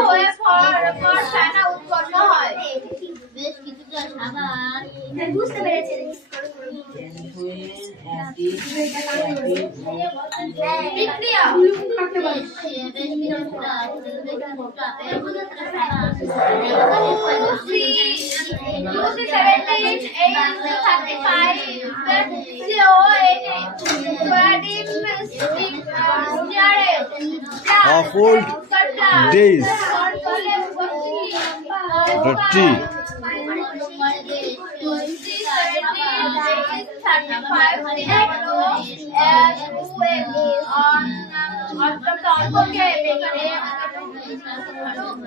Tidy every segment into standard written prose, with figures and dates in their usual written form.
হয়ে পর ফেনা উৎপন্ন হয়। বেশ কিছুটা সাবান বুঝতে পেরেছি। বিক্রিয়া of old days. The tree.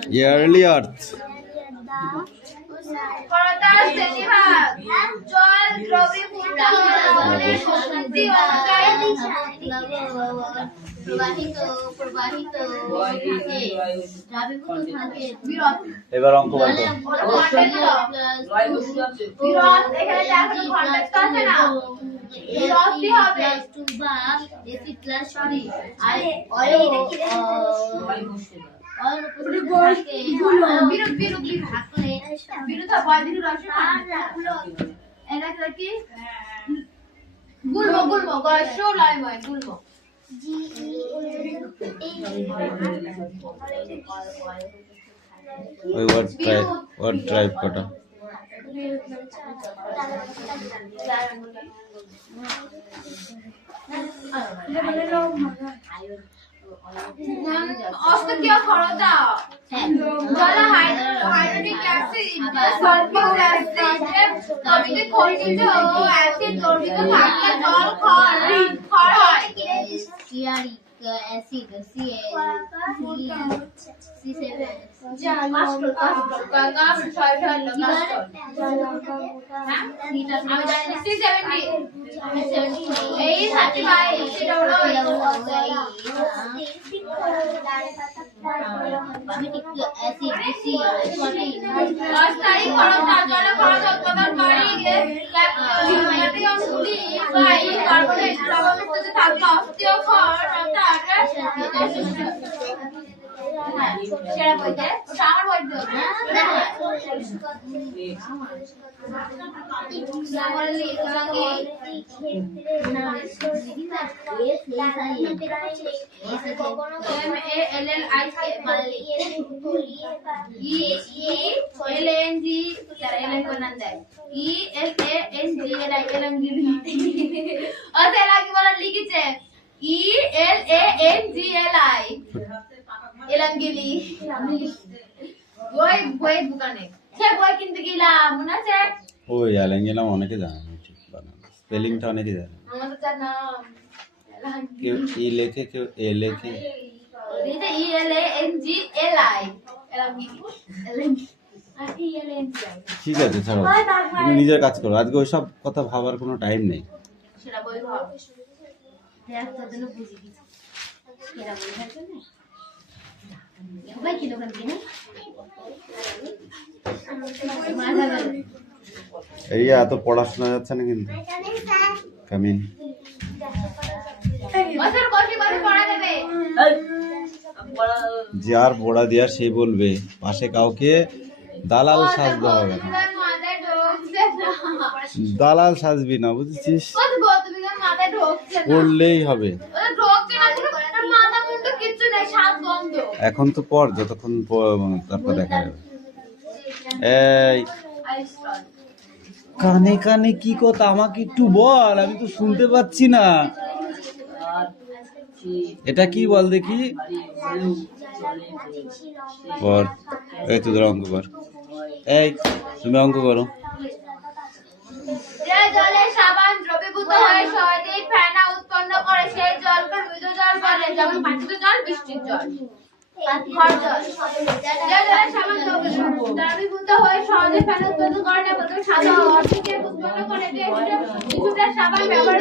The early earth. জল দ্রবীভূত প্রবাহিত প্রবাহিত এবার অঙ্ক বার করো। গুল্ম গুল্ম গর্ষ লয়ময় গুল্ম ওই ওয়ার্ড ট্রাইব কটা অস্টকীয় ক্ষরতা জল হাইড্রোনিক অ্যাসিড সালফিউরিক অ্যাসিড তবিতে খনিজ ও অ্যাসিড দ্রবীভূত থাকলে জল ক্ষার হয়। সিয়ারিক অ্যাসিড সেরা বইতে ওটা আমার বইতে লিখেছে ELANGLI এলাঙ্গিলি ওই বই দোকানে সে বই কিনতে গেলাম মনে আছে ওই এলাঙ্গিলাম অনেকে জানে না ঠিক বানান স্পেলিংটা অনেকে জানে আমার তো জানা কেউ ই লেখে কেউ এ লেখে এটা ELANGLI এলাঙ্গিলি আর ELANGI ঠিক আছে ছাড়ো তুমি নিজের কাজ করো আজকে ওইসব কথা ভাবার কোনো টাইম নেই সেটা বই ভাব দেখ তো জন্য বুঝি দিছি সেটা বই থাকে না ভাই কি দোকান কিনে এরিয়া এত পড়াশোনা যাচ্ছে না কিন্তু কামিন বছর বসে বসে পড়া দেবে যার পড়া দেওয়ার সেই বলবে পাশে কাউকে দালাল সাজতে হবে না দালাল সাজবি না বুঝেছিস পড়লেই হবে এখন তো পর যতক্ষণ তারপর দেখা যাবে এই কানে কানে কি কথা আমাকে একটু বল আমি তো শুনতে পাচ্ছি না এটা কি বল দেখি পর এই তো ধর অঙ্ক কর এই তুমি অঙ্ক করো জলে সাবান দ্রবীভূত হয়ে সহজেই ফেনা উৎপন্ন করে সেই জলকে মৃদু জল বলে যেমন পানিত জল বৃষ্টির জল দ্রবীভূত হয়ে সহজে ফেনা উৎপন্ন করে না প্রথমে সাদা অর্ধেকে উৎপন্ন করে কিছুটা সাবান ব্যবহার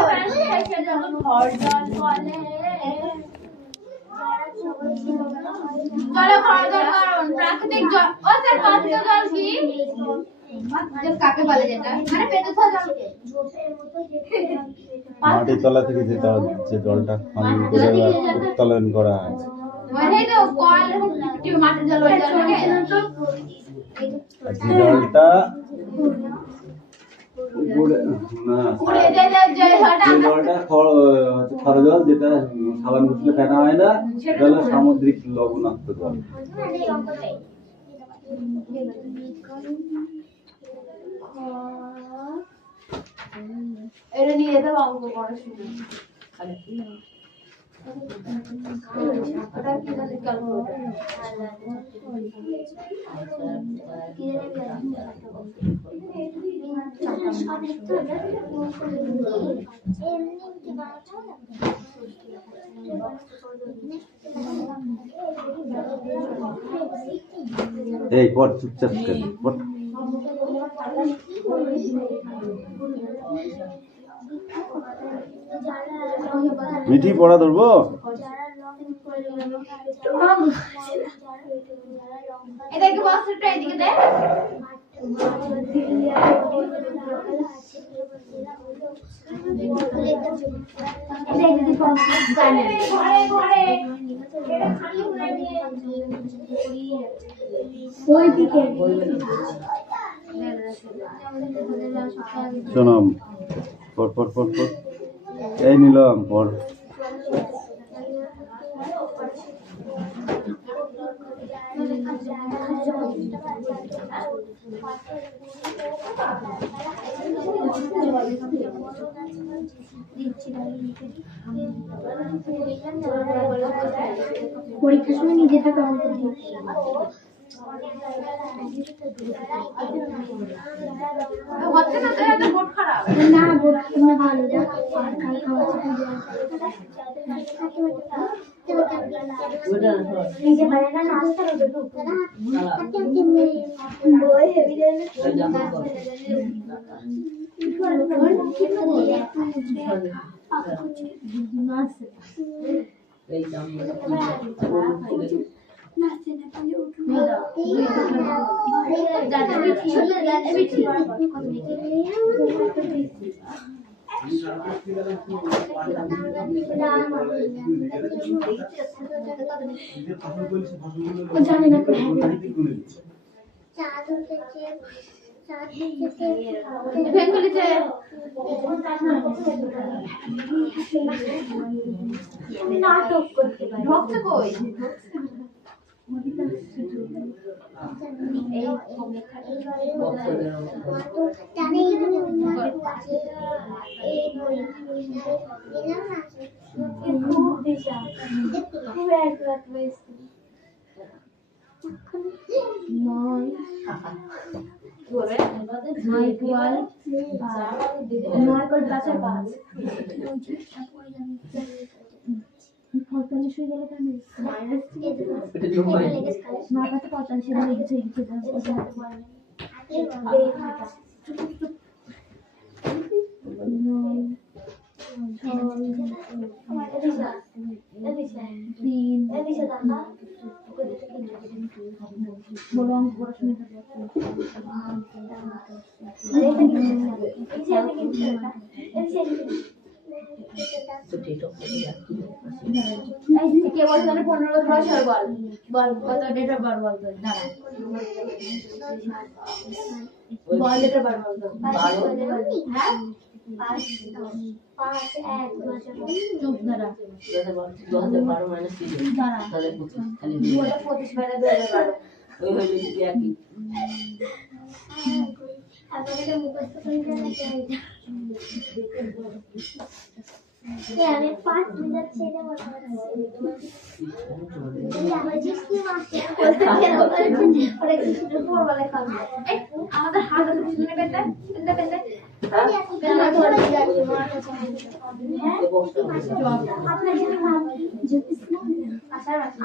করে সেই জল ঘর জল বলে জলে ঘর জল কারণ প্রাকৃতিক জল ও স্যার পানিত জল কি কাকে বলে যেটা মানে পেটে থাকা জলকে মাটির তলা থেকে যে জলটা খনন করে উত্তোলন করা হয় মানে তো কল টিপ মাটির জল ওই জল লাগে আর যে জলটা উপরে না পুরো যে জলটা যে জলটা খারা জল যেটা সাবান ঘষলে ফেনা হয় না সেটা হলো সামুদ্রিক লবণাক্ত জল। এটা নিয়ে যেতে অঙ্ক করা শুরু ওটা কি জানি এই পড় চুপচাপ করে পড়। মিঠি পড়া ধরবো? এটাকে বক্সটা এদিকে দে শোনাম পড় পড় পড় পড়। এই নিলাম পড়। পরীক্ষার সময় নিজেটা কেমন করে হচ্ছে না তো এত বোর্ড খারাপ না বলতে ভালো যা আর কাল খাওয়া নিজে বানানা নাস্তা করবে বই হেভি জানি না বেঙ্গলিতে নাটক করতে পারি ঢোকছে কই কে বলছে 15 বছর বল বল কত ডেট অফ বার্থ বল দাঁড়া বল ডেট অফ বার্থ বল হ্যাঁ চুপ দাঁড়া 2012 মাইনাস 3 দাঁড়া তাহলে 25 খালি 25 বেলা 2012 ওই হইলো যদি একই আপনাদের মুখস্থ করে আমি 5 মিনিট ছেড়ে বলতে আমাদের হাত শুনে পেতে পেতে পেতে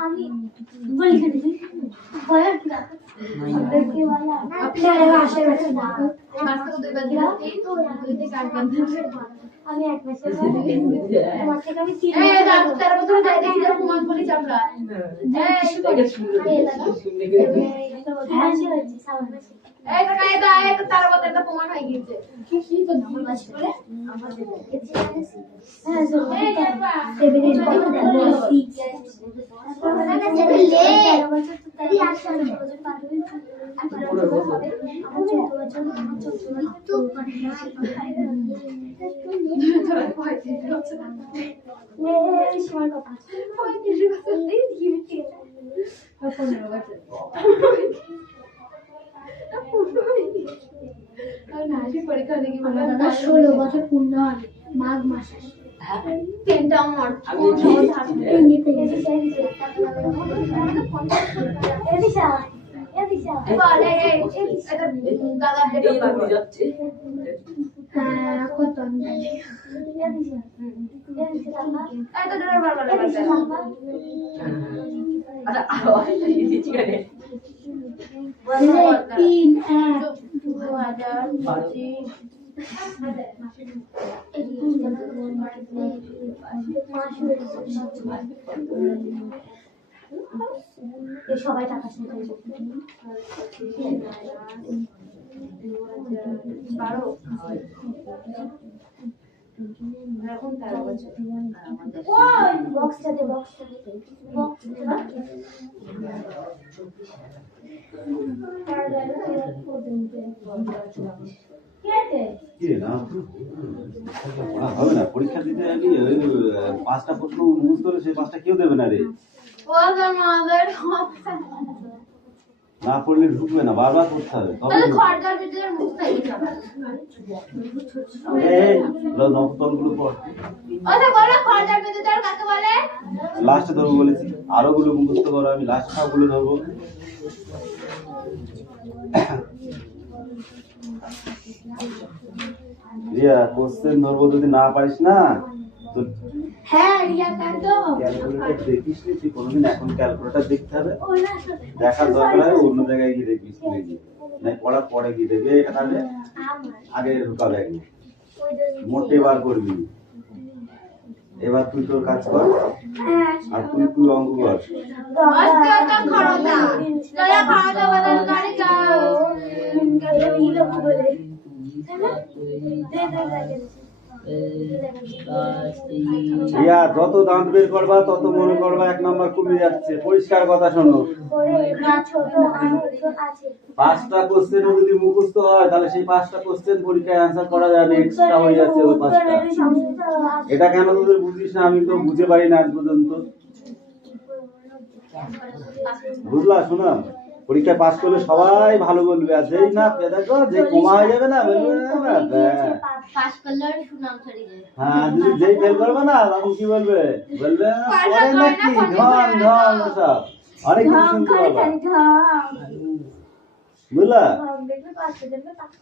আমি বলি আপনার আশেপাশে মাস থেকে 2 বার দিতে 2 থেকে 8 বার দিতে আমি এক মাসে তোমার থেকে আমি 3 এই রাত 13 বছর যাই দেখি যে প্রমাণ বলি চামড়া হ্যাঁ সে হচ্ছে সামনে মাসে এই টাকা এটা 13 বছর এটা প্রমাণ হয়ে গিয়েছে কি তো নাম মাসে বলে আমাদের হ্যাঁ সো সেভেন এইট বছর পরীক্ষা দেখি 16 বছর পূর্ণ হবে মাঘ মাস তিনটা আমার বলে এটা দাদা ডেট অফ বার্থ যাচ্ছে কত এই তো ডেট অফ বার্থ আরে আরো দিচ্ছি কেন 2025 সবাই টাকা শুনতে এখন 13 বছর বক্সটাতে কি রে, না পড়া হবে না, পরীক্ষা দিতে যাবি, ওই 5টা প্রশ্ন মুখস্থ হলে সেই 5টা কেউ দেবে না রে, ও আমাদের না পড়লে ঢুকবে না, বারবার পড়তে হবে তবে তাহলে খড়দার ভিতরে মুখ থাকি যাবে এই নকতলগুলো পড়, আচ্ছা বলো খড়দার ভিতরে আর কাকে বলে লাস্টে ধরবো বলেছি, আরো গুলো মুখস্থ করো, আমি লাস্ট সবগুলো ধরবো। রিয়া কোশ্চেন ধরবো, যদি না পারিস না তো হ্যাঁ রিয়া কাটো ক্যালকুলেটর দেখিস নি, তুই কোনোদিন এখন ক্যালকুলেটর দেখতে হবে, ও না দেখার দরকার হয় অন্য জায়গায় গিয়ে দেখবি, স্কুলে গিয়ে নাই পড়ার পরে গিয়ে দেখবে, এটা তাহলে আগে ঢুকাবে আগে, মোটে বার করবি। এবার তুই তোর কাজ কর, আর তুই অঙ্ক কর। আজকে তো খড়দা জয়া খড়দা বদল গাড়ি যাও রিয়া যত দাঁত বের করবা তত মনে করবা 1 নাম্বার কমে যাচ্ছে, পরিষ্কার কথা শোনো। 5টা কোশ্চেন যদি মুখস্থ হয় তাহলে সেই 5টা কোশ্চেন পরীক্ষায় অ্যানসার করা যাবে, এক্সট্রা হয়ে যাচ্ছে ওই 5টা। এটা কেন তোদের বুঝিস না, আমি তো বুঝে পারি না আজ পর্যন্ত, বুঝলা? শোনা, পরীক্ষায় পাস করলে সবাই ভালো বলবে, আর যেই না দেখো যে কমা হয়ে যাবে না বলবে পাস করলে সুনাম ছড়িয়ে যাবে। হ্যাঁ, যদি যেই ফেল করবে না তখন কি বলবে, বলবে পরে নাকি ধন ধন সব অনেক কিছু শুনতে পাবা, বুঝলা?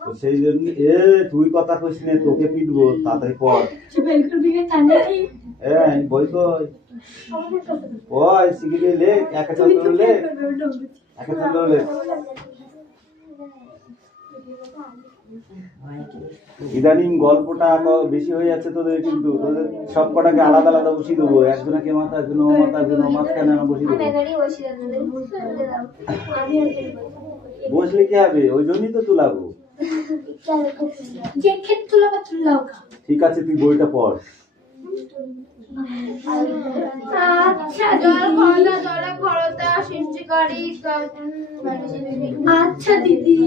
তো সেই জন্য তুই কথা কইস নে, তোকে পিটবো, তাড়াতাড়ি পড়। বই কই ওই সিগিলে লে, একা চন্দ্র লে, একা চন্দ্র লে। ইদানিং গল্পটা বেশি হয়ে যাচ্ছে তোদের, কিন্তু তোদের সব কটাকে আলাদা আলাদা বসিয়ে দেবো, একজনকে মাথা, একজন ও মাথা, একজন ও মাঝখানে বসিয়ে দেবো। বসলে কি হবে, ওই জন্যই তো তুলাবো। ঠিক আছে, তুই বইটা পড়। আচ্ছা জল খড়দা সৃষ্টিকারী আচ্ছা দিদি,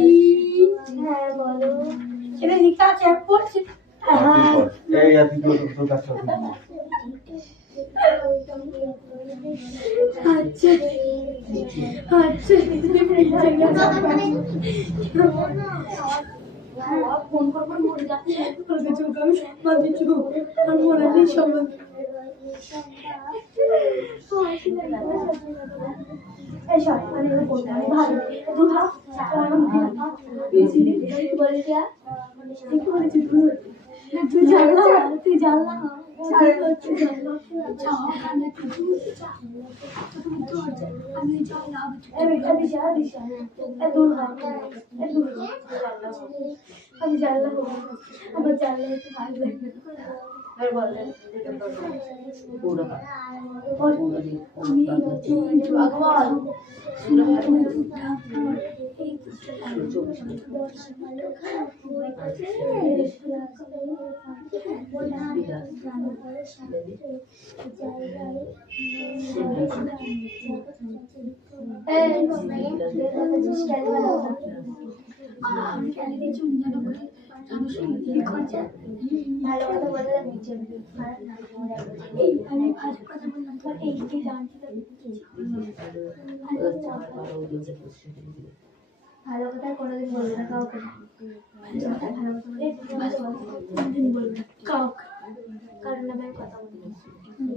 হ্যাঁ বলো, এটা লেখা আছে পড়ছি। এই তুই তোর কাজ কর। আচ্ছা আচ্ছা ফোন করবো, মরে যাচ্ছে আমি সম্মান দিচ্ছি, আর মনে নেই সম্মান। তুই জানলা আমি জানলা আমার জানলা একটু ভালো লাগে আর বলে পুরো ভগবান ভালো কথা বলে আমি ভালো কথা বললাম তোমার এইদিকে জানতে ভালো কথা কোনোদিন বলবে না কাউকে ভালো কথা কোনোদিন বলবে না কাউকে কারণ আমি কথা বলবো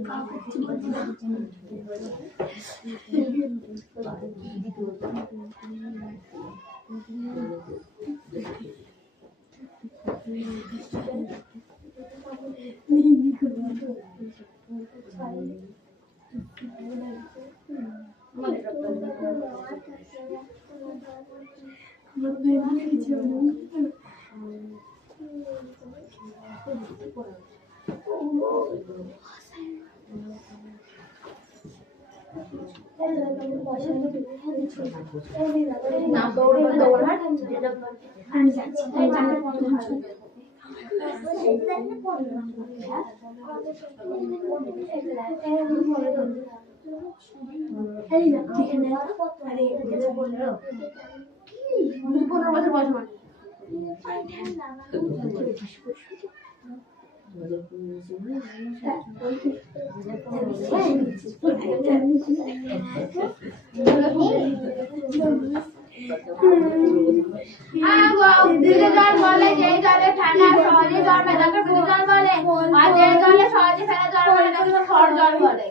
কাউকে কিছু বলতে আমি যাচ্ছি বলে যে জলে ফেনা সহজে জন্মে তাকে জল বলে আর যে জলে সহজে ফেনা জল বলে তাকে খড় জল বলে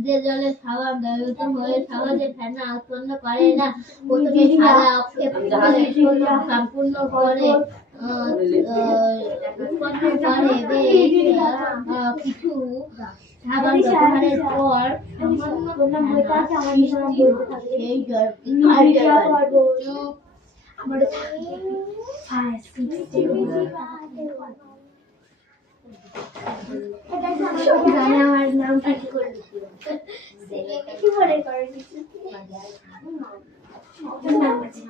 যে জলে সাবান ব্যবহৃত হয়ে সহজে ফেনা উৎপন্ন করে না প্রথমে সাদা অক্ষেপ সম্পূর্ণ করে উৎপন্ন করে কিছু সাবান ব্যবহারের পর সেই আমার নামটা কি করে কি মনে করে নাম আছে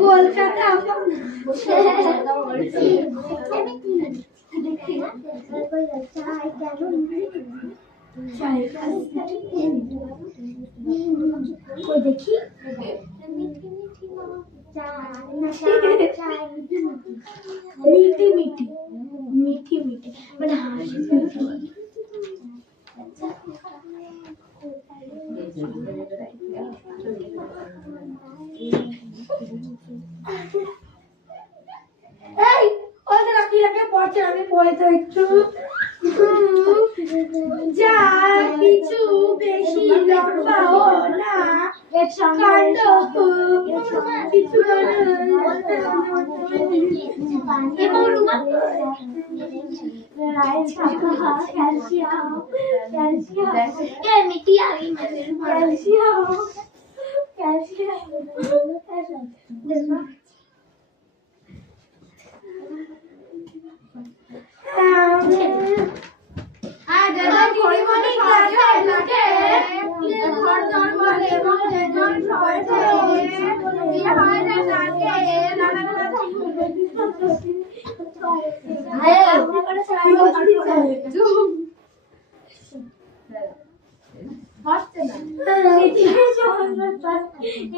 কলকাতা দেখি মিঠি মিঠি মিঠি মিঠি মানে হাসি এই ওদের রাখি পড়ছে আমি পড়ে তো একটু যা কিছু বেশি লম্বা ও না কাণ্ড কিছু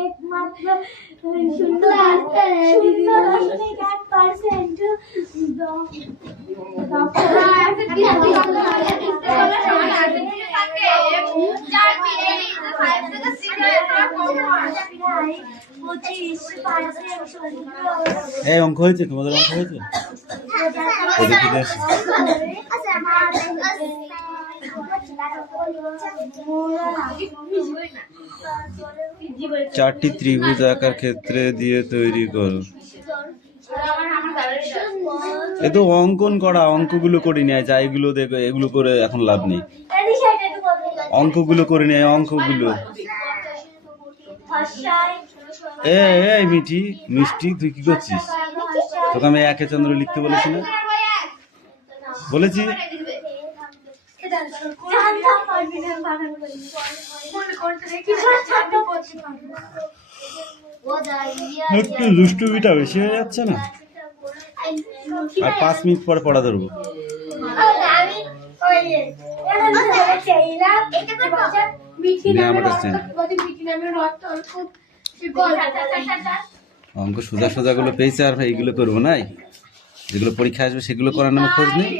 একমাত্র সুন্দর 25 এই অঙ্ক হয়েছে, তোমাদের অঙ্ক হয়েছে? দেখি দেখ। চারটি ত্রিভুজ আকার ক্ষেত্রে দিয়ে তৈরি করো। এ তো অঙ্কন করা, অঙ্কগুলো করে নেয়, যা এগুলো দেখো, এগুলো করে এখন লাভ নেই। অঙ্কগুলো করে নেয়, অঙ্কগুলো। এই মিষ্টি তুই কি করছিস? তোকে আমি একে চন্দ্র লিখতে বলেছি না? বলেছি? একটু দুষ্টুমিটা বেশি হয়ে যাচ্ছে না? আর 5 মিনিট পরে পড়া ধরবো। অঙ্ক সোজা সোজা গুলো পেয়েছে, আর এইগুলো করবো না, যেগুলো পরীক্ষা আসবে সেগুলো করার নামে খোঁজ নেই।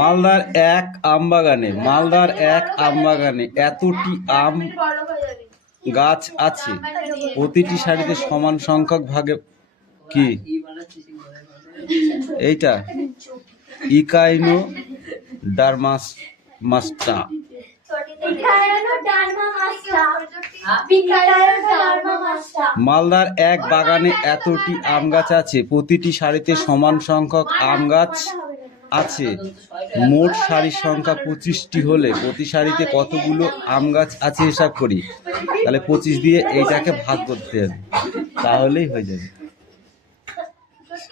মালদার এক আমবাগানে এতটি আম গাছ আছে, প্রতিটি সারিতে সমান সংখ্যক ভাগে কি? এইটা ইকাইনো ডারমাস্টা। মালদার এক বাগানে এতটি আম গাছ আছে, প্রতিটি সারিতে সমান সংখ্যক আম গাছ আছে। মোট সারির সংখ্যা 25টি হলে প্রতি সারিতে কতগুলো আম গাছ আছে হিসাব করি। তাহলে 25 দিয়ে এইটাকে ভাগ করতে হবে, তাহলেই হয়ে যাবে।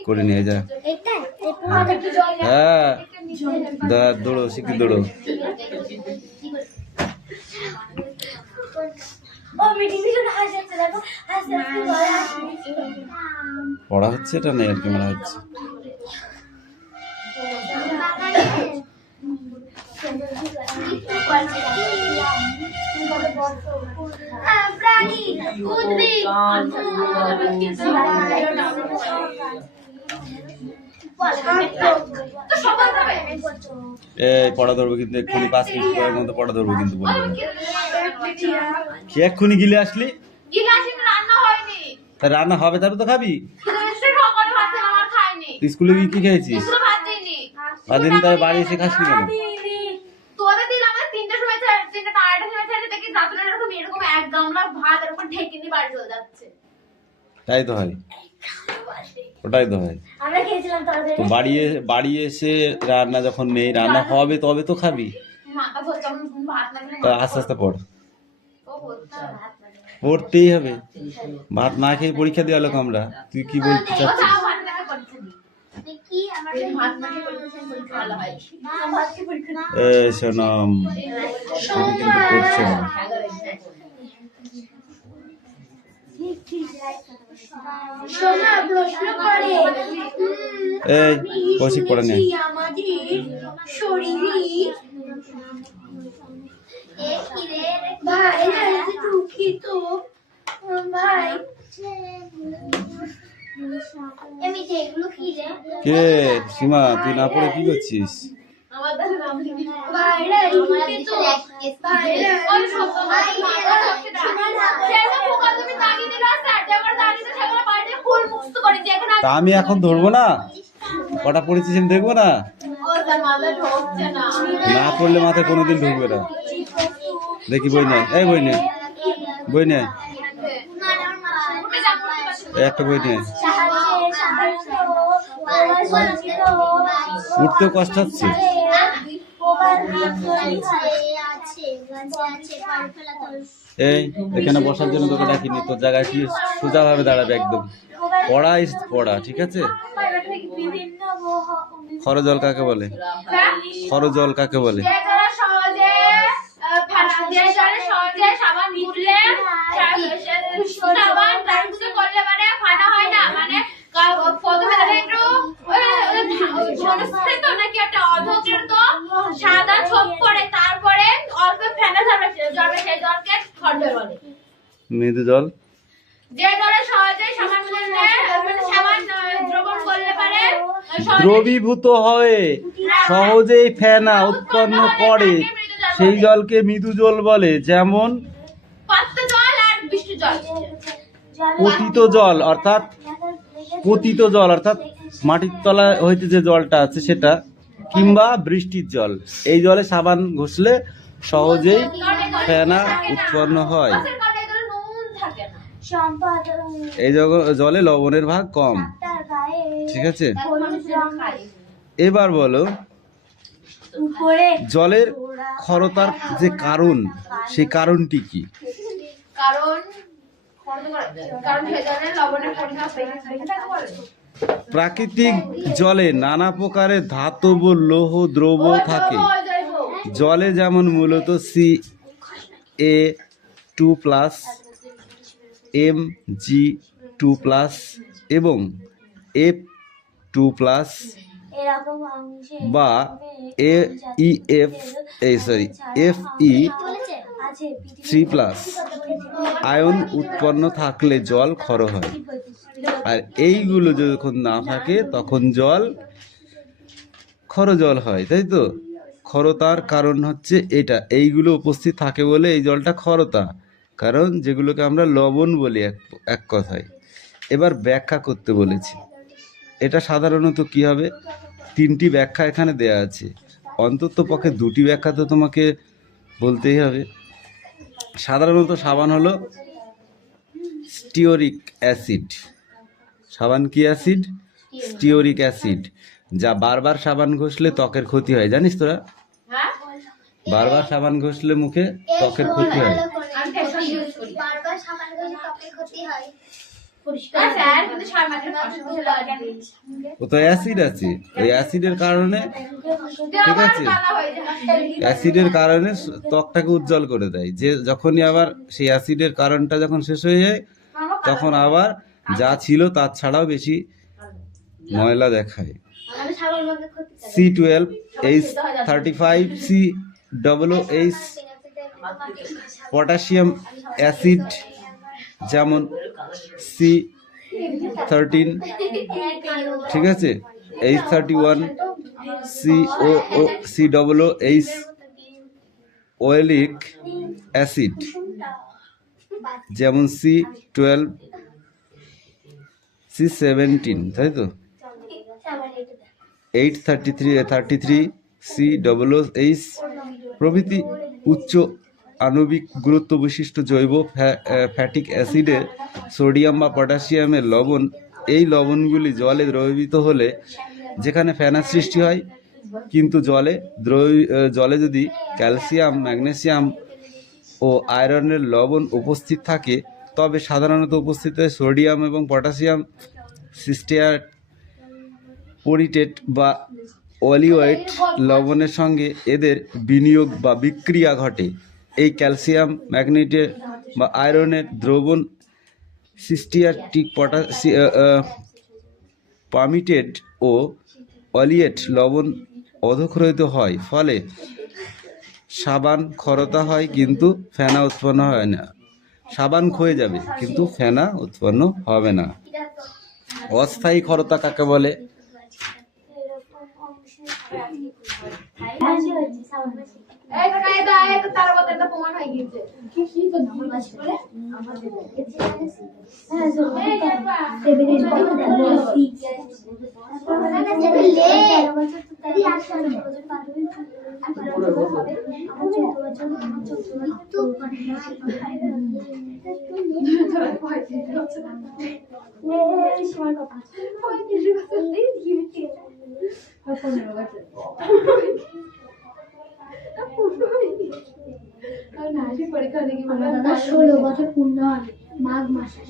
করে নিয়ে যা। হ্যাঁ দৌড়ো, শিখি দৌড়ো। পড়া হচ্ছে, এটা নেই আর ক্যামেরা হচ্ছে। এই পড়া ধরবো কিন্তু এক্ষুনি, 5 মিনিট পরের মধ্যে পড়া ধরবো কিন্তু। বলবো এক্ষুনি গিলে আসলি, রান্না হবে তারপর তো খাবি। স্কুলে গিয়ে কি খেয়েছিস? দিন তার বাড়ি এসে খাস কি কেন? তাই তো হয়, ওটাই তো হয়। তো বাড়ি এসে রান্না যখন নেই, রান্না হবে তবে তো খাবি। আস্তে আস্তে পড়, পড়তেই হবে। ভাত না খেয়ে পরীক্ষা দেওয়া লোক আমরা। তুই কি বলতে চাচ্ছিস? সোনাম কিন্তু করছে না। এই কৌশিক পড়ে নে। কে সীমা, তুই না পড়ে কি করছিস? তা আমি এখন ধরবো না, কটা পড়েছিস আমি দেখবো না? না পড়লে মাথায় কোনোদিন ঢুকবে না। দেখি বই নে, এই বই নে, বই নে, একটা বই নে। উঠতেও কষ্ট হচ্ছে। এই এখানে বসার জন্য তোকে ডাকিনি, তোর জায়গায় কি সোজা ভাবে দাঁড়াবে একদম। পড়া ঠিক আছে। খরজল কাকে বলে? খরজল কাকে বলে? মৃদু জল। যে জলে দ্রবীভূত হয়ে সহজেই ফেনা উৎপন্ন করে সেই জলকে মৃদু জল বলে। যেমন পাত্র জল আর বৃষ্টি জল। পতিত জল অর্থাৎ মাটির তলা হইতে যে জলটা আছে সেটা, কিংবা বৃষ্টির জল। এই জলে সাবান ঘষলে সহজেই ফেনা উৎপন্ন হয়। মাছের কাঁটায় গেলে নুন থাকে না। এই জলে লবণের ভাগ কম। ঠিক আছে, এবার বলো জলের ক্ষরতার যে কারণ, সেই কারণটি কি? কারণ সেজন্য লবণের পরিমাণ বেশি থাকে বলে। প্রাকৃতিক জলে নানা প্রকারের ধাতব লৌহ দ্রব্য থাকে। জলে যেমন মূলত Ca2+, Mg2+ এবং F2+ বা Fe3+ আয়ন উৎপন্ন থাকলে জল ক্ষর হয়। আর এইগুলো যখন না থাকে তখন জল ক্ষর জল হয়, তাই তো? ক্ষরতার কারণ হচ্ছে এটা, এইগুলো উপস্থিত থাকে বলে এই জলটা ক্ষরতা, কারণ যেগুলোকে আমরা লবণ বলি এক কথায়। এবার ব্যাখ্যা করতে বলেছি। এটা সাধারণত কি হবে, 3টি ব্যাখ্যা এখানে দেয়া আছে, অন্তত পক্ষে 2টি ব্যাখ্যা তো তোমাকে বলতেই হবে। সাধারণত সাবান হলো স্টিওরিক অ্যাসিড। সাবান কি অ্যাসিড? স্টিওরিক অ্যাসিড, যা বারবার সাবান ঘষলে ত্বকের ক্ষতি হয়। জানিস তোরা? বারবার সাবান ঘষলে মুখে ত্বকের ক্ষতি হয়। ও তো অ্যাসিড আছে, ওই অ্যাসিডের কারণে, ঠিক আছে, অ্যাসিডের কারণে ত্বকটাকে উজ্জ্বল করে দেয়। যে যখনই আবার সেই অ্যাসিডের কারণটা যখন শেষ হয়ে যায়, তখন আবার যা ছিল তার ছাড়াও বেশি ময়লা দেখায়। C12H35COOH পটাশিয়াম অ্যাসিড যেমন C13, ঠিক আছে, H31COOH ওয়েলিক অ্যাসিড যেমন C12 C17, তাই তো, 833COOH প্রভৃতি উচ্চ আণবিক গুরুত্ব বিশিষ্ট জৈব ফ্যাটিক অ্যাসিডের সোডিয়াম বা পটাশিয়ামের লবণ। এই লবণগুলি জলে দ্রবীভূত হলে যেখানে ফেনা সৃষ্টি হয়, কিন্তু জলে যদি ক্যালসিয়াম, ম্যাগনেসিয়াম ও আয়রনের লবণ উপস্থিত থাকে, তবে সাধারণত উপস্থিত হয় সোডিয়াম এবং পটাশিয়াম সিস্টেয়ারোটেট বা অলিওয়েট লবণের সঙ্গে এদের বিনিয়োগ বা বিক্রিয়া ঘটে। এই ক্যালসিয়াম, ম্যাগনেটেট বা আয়রনের দ্রবণ সিস্টিয়ারটিক পামিটেট ও অলিয়েট লবণ অধঃক্ষরিত হয়, ফলে সাবান ক্ষরতা হয় কিন্তু ফেনা উৎপন্ন হয় না। সাবান ক্ষয়ে যাবে কিন্তু ফেনা উৎপন্ন হবে না। অস্থায়ী ক্ষরতা কাকে বলে? পরীক্ষা 16 বছর পূর্ণ হবে মাঘ মাসে।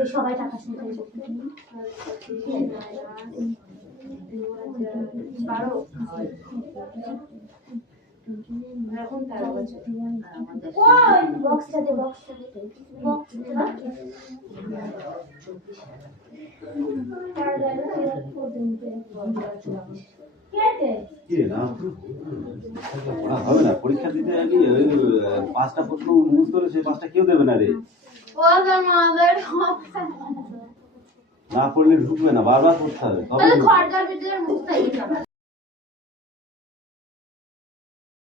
এই সবাই টাকা শুনতে বারো এখন 13 বছর ওই বক্সটাতে কি রে না পড়া হবে না, পরীক্ষা দিতে যাবি, ওই 5টা প্রশ্ন মুখস্থ হলে সেই 5টা কেউ দেবে না রে, ও আমাদের না পড়লে ঢুকবে না, বারবার পড়তে হবে তবে তাহলে ঢুকবে। খড়দার ভিতরে মুখ থাকি